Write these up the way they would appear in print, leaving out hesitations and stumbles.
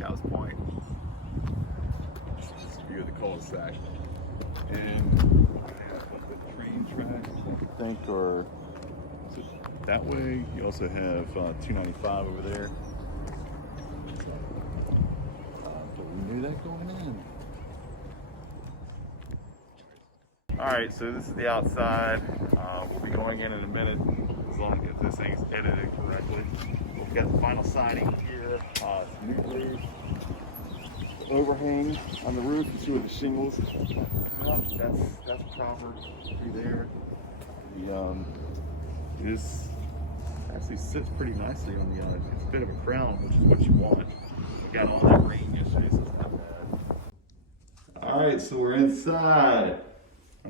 Cows Point. This is a view of the cul-de-sac. And I have the train tracks, I think, or is it that way? You also have 295 over there. But we knew that going in. Alright, so this is the outside. We'll be going in a minute, as long as this thing's edited correctly. We've got the final siding here, new roof, overhang on the roof. You see where the shingles come up? That's proper through there. This actually sits pretty nicely on the it's a bit of a crown, which is what you want. We got all that rain yesterday, so it's not bad. Alright, so we're inside.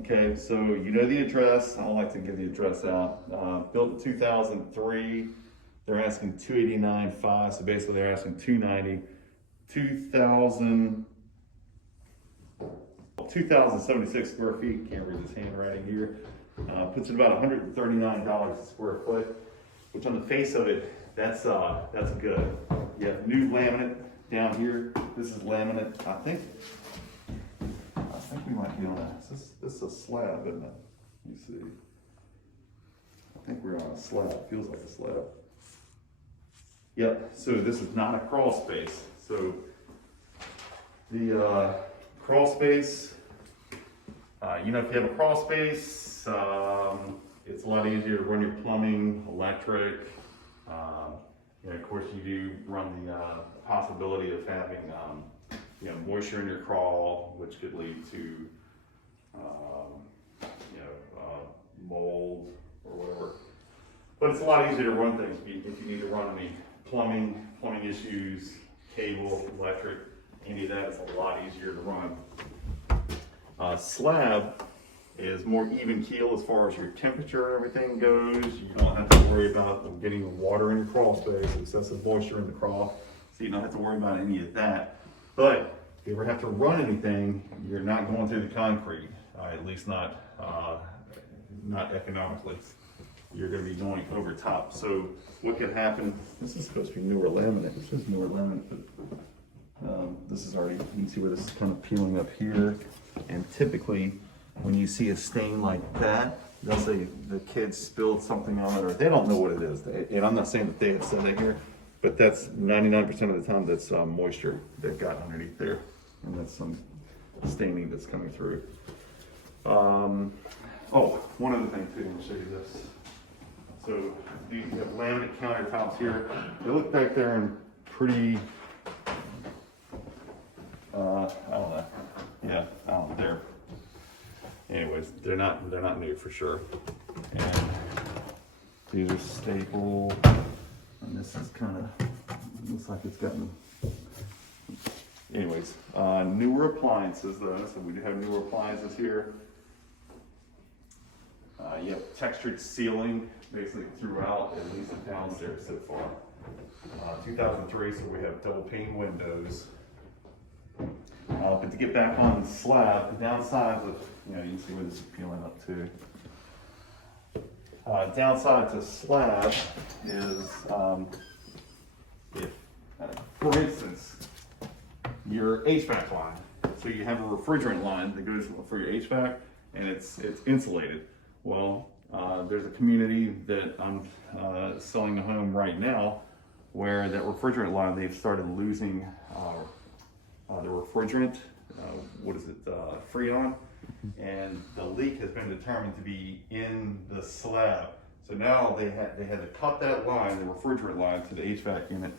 Okay, so you know the address. I don't like to give the address out. Built in 2003. They're asking $289,500, so basically they're asking $290,000. 2,076 square feet. Can't read his handwriting here. Puts it about $139 a square foot, which on the face of it, that's good. You have new laminate down here. This is laminate. I think we might be on this is a slab, isn't it? You see. I think we're on a slab. It feels like a slab. Yep, so this is not a crawl space. So the crawl space, if you have a crawl space, it's a lot easier to run your plumbing, electric. Of course, you do run the possibility of having moisture in your crawl, which could lead to mold or whatever. But it's a lot easier to run things if you need to run any plumbing issues, cable, electric, any of that is a lot easier to run. Slab is more even keel as far as your temperature and everything goes. You don't have to worry about getting water in your crawl space, excessive moisture in the crawl, so you don't have to worry about any of that. But if you ever have to run anything, you're not going through the concrete, at least not economically. You're going to be going over top. So what could happen, this is supposed to be newer laminate. This is newer laminate, but this is already, you can see where this is kind of peeling up here. And typically, when you see a stain like that, they'll say the kids spilled something on it, or they don't know what it is. And I'm not saying that they have said that here, but that's 99% of the time that's moisture that got underneath there. And that's some staining that's coming through. One other thing too, let me show you this. So you have laminate countertops here. They look back there and pretty, I don't know. Yeah, I don't know. They're not new for sure. And these are staple, and this is kind of, looks like it's gotten, newer appliances though, so we do have newer appliances here. You have textured ceiling basically throughout, at least the downstairs so far. 2003, so we have double pane windows. But to get back on the slab, the downsides of, you can see where this is peeling up too. Downside to slab is, for instance, your HVAC line. So you have a refrigerant line that goes for your HVAC, and it's insulated. Well, there's a community that I'm selling a home right now where that refrigerant line, they've started losing the refrigerant, Freon, and the leak has been determined to be in the slab. So now they had to cut that line, the refrigerant line, to the HVAC unit,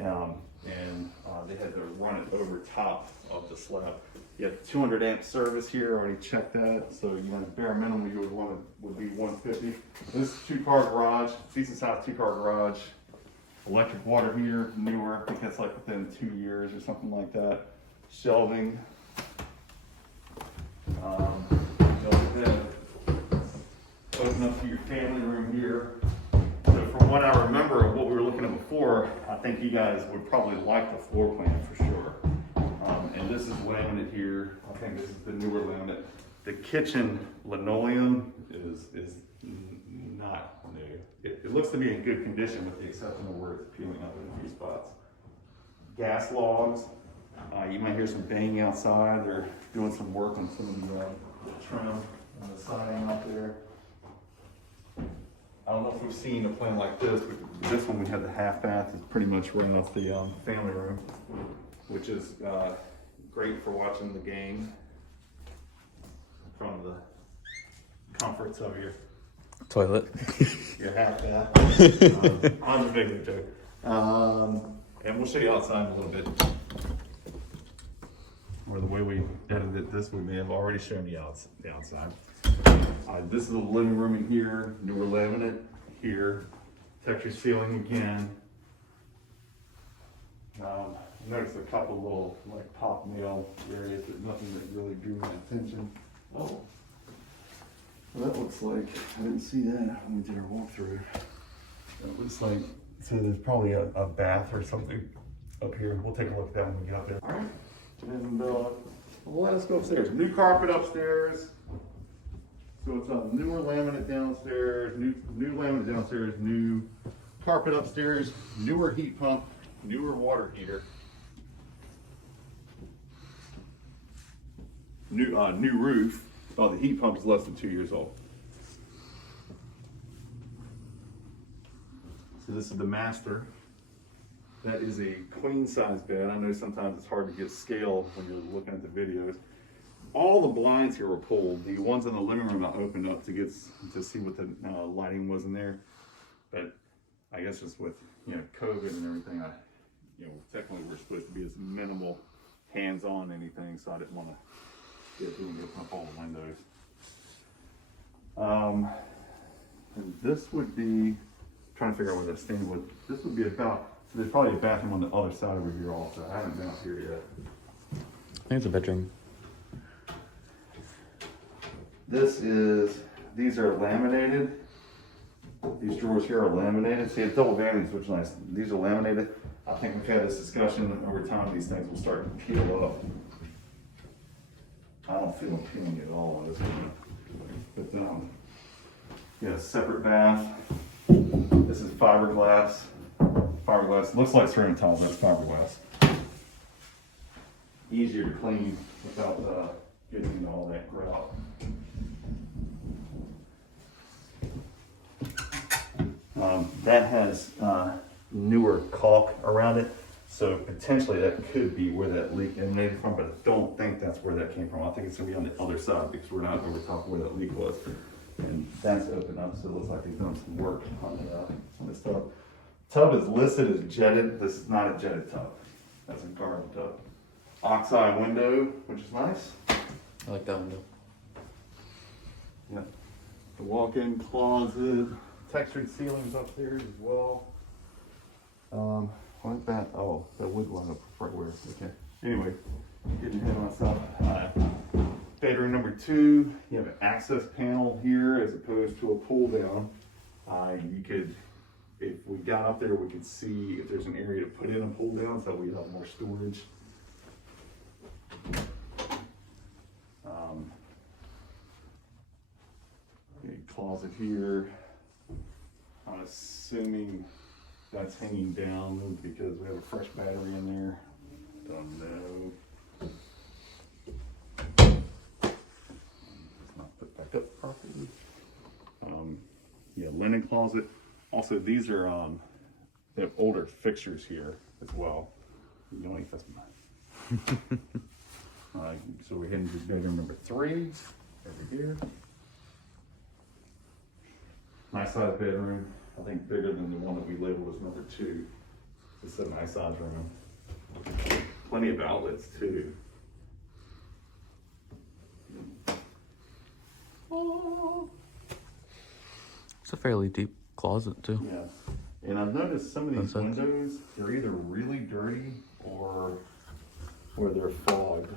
and they had to run it over top of the slab. You have 200 amp service here, already checked that. So bare minimum you would be 150. This is 2-car garage, decent size 2-car garage. Electric water heater, newer, I think that's like within 2 years or something like that. Shelving. Open up to your family room here. So from what I remember of what we were looking at before, I think you guys would probably like the floor plan for sure. And this is laminate here. I think this is the newer laminate. The kitchen linoleum is not new. It looks to be in good condition with the exception of where it's peeling up in a few spots. gas logs. You might hear some banging outside. They're doing some work on some of the trim and the siding out there. I don't know if we've seen a plan like this, but this one we had the half bath is pretty much right off the family room, which is great for watching the game from the comforts of your toilet. Your half bath. I'm just making a joke. And we'll show you outside a little bit. Or the way we edited this, we may have already shown you the outside. This is the living room in here, newer laminate here, texture ceiling again. Notice a couple little like pop nail areas, but nothing that really drew my attention. Oh, well, that looks like, I didn't see that when we did our walkthrough. It looks like, so there's probably a bath or something up here. We'll take a look at that when we get up there. All right, and well, let us go upstairs. New carpet upstairs. So it's a newer laminate downstairs, new laminate downstairs, new carpet upstairs, newer heat pump, newer water heater. New roof. Oh, the heat pump is less than 2 years old. So this is the master. That is a queen size bed. I know sometimes it's hard to get scale when you're looking at the videos. All the blinds here were pulled. The ones in the living room I opened up to see what the lighting was in there. But I guess just with COVID and everything, technically we're supposed to be as minimal hands-on anything, so I didn't want to get through and open up all the windows. And this would be, trying to figure out where that stand would. This would be about. So there's probably a bathroom on the other side over here also. I haven't been up here yet. I think it's a bedroom. These are laminated. These drawers here are laminated. See, it's double vanity, which is nice. These are laminated. I think we've had this discussion over time. These things will start to peel up. I don't feel them peeling at all on this one. But yeah, separate bath. This is fiberglass. Fiberglass looks like ceramic tiles. That's fiberglass. Easier to clean without getting into all that grout. That has newer caulk around it, so potentially that could be where that leak emanated from, but I don't think that's where that came from. I think it's gonna be on the other side because we're not over top of where that leak was. And that's open up, so it looks like they've done some work on this tub. Tub is listed as jetted. This is not a jetted tub. That's a garden tub. Oxide window, which is nice. I like that window. Yeah. The walk-in closet. Textured ceilings upstairs as well. What is that? Oh, that wood line up right where. Okay. Anyway, getting ahead of myself. Bedroom number 2. You have an access panel here as opposed to a pull down. You could, if we got up there, we could see if there's an area to put in a pull down, so we have more storage. Closet here. I'm assuming that's hanging down because we have a fresh battery in there. Don't know. It's not put back up properly. Yeah, linen closet. Also, these are they have older fixtures here as well. You don't think that's mine. All right, so we're heading to bedroom number 3 over here. Nice size bedroom. I think bigger than the one that we labeled as number 2. It's a nice size room. Plenty of outlets too. Oh. It's a fairly deep closet too. Yeah. And I've noticed some of these windows, they're either really dirty or they're fogged.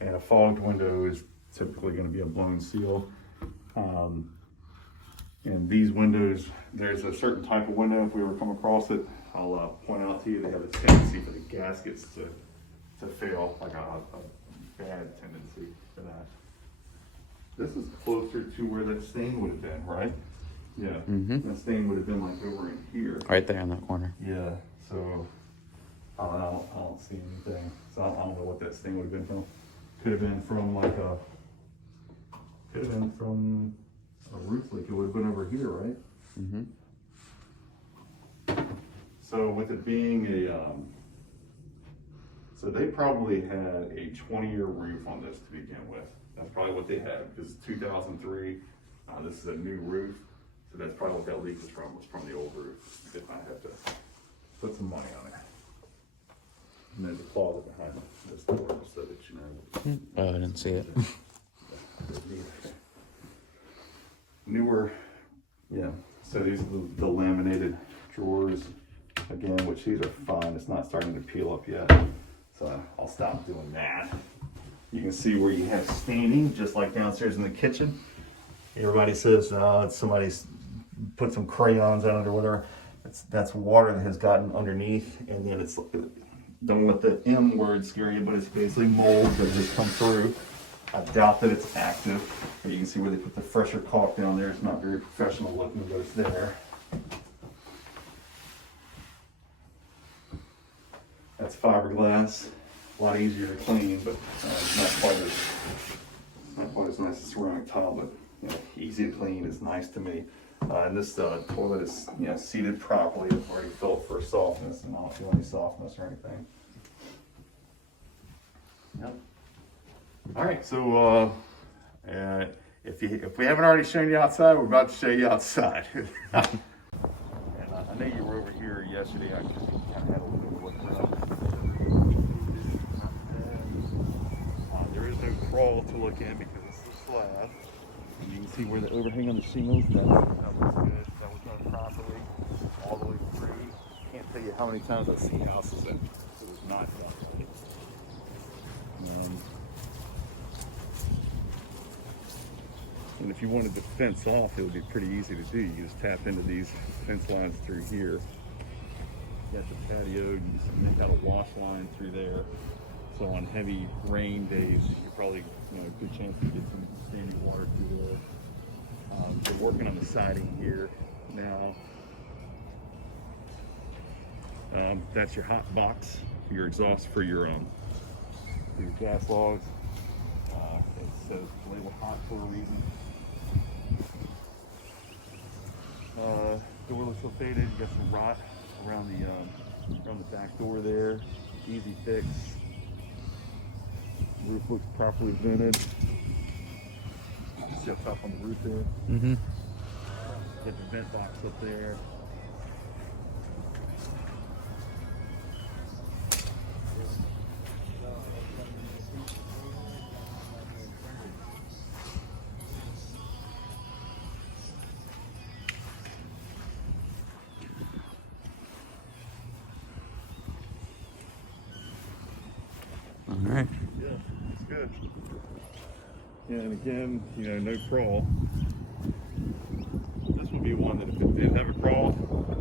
And a fogged window is typically going to be a blown seal. And these windows, there's a certain type of window, if we ever come across it, I'll point out to you, they have a tendency for the gaskets to fail, like a bad tendency for that. This is closer to where that stain would have been, right? Yeah, that stain would have been like over in here. Right there in that corner. Yeah, so I don't see anything. So I don't know what that stain would have been from. Could have been from like a roof leak. It would have been over here, right? Mm-hmm. So with it being so they probably had a 20-year roof on this to begin with. That's probably what they had, because it's 2003. This is a new roof, so that's probably what that leak was from the old roof. They might have to put some money on it. And there's a closet behind this door, so that you know. Oh, I didn't see it. Newer, yeah. So these are the laminated drawers, again, which these are fine. It's not starting to peel up yet, so I'll stop doing that. You can see where you have staining, just like downstairs in the kitchen. Everybody says somebody's put some crayons on it or whatever. That's water that has gotten underneath, and then it's, don't let the M word scare you, but it's basically mold that has come through. I doubt that it's active. But you can see where they put the fresher caulk down there. It's not very professional looking, but it's there. That's fiberglass. A lot easier to clean, but not quite as nice as ceramic tile, but you know, easy to clean. It's nice to me. And this toilet is, you know, seated properly. It's already filled for softness, and I don't feel any softness or anything. Yep. All right, so if we haven't already shown you outside, we're about to show you outside. And I know you were over here yesterday. I just kind of had a little look around. There is no crawl to look in because it's a slab. And you can see where the overhang on the shingles, that looks good. That was done properly all the way through. Can't tell you how many times I've seen houses that it was not done right. And if you wanted to fence off, it would be pretty easy to do. You just tap into these fence lines through here. You got the patio, you just make out a wash line through there. So on heavy rain days, you could probably, you know, good chance to get some standing water through there. We're working on the siding here now. That's your hot box, your exhaust for your gas logs. It says label hot for a reason. Door looks so faded. You got some rot around the back door there. Easy fix. Roof looks properly vented. See up top on the roof there. Mm-hmm. Get the vent box up there. All right. Yeah, it's good. Yeah, and again, you know, no crawl. This would be one that if it did have a crawl,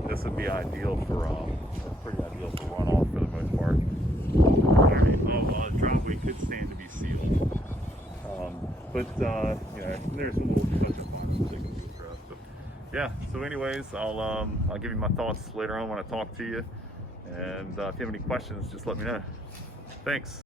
this would be ideal for, pretty ideal for runoff for the most part. The driveway could stand to be sealed. But you know, there's a little touch of fun that they can do address. But yeah, so anyways, I'll give you my thoughts later on when I talk to you. And if you have any questions, just let me know. Thanks.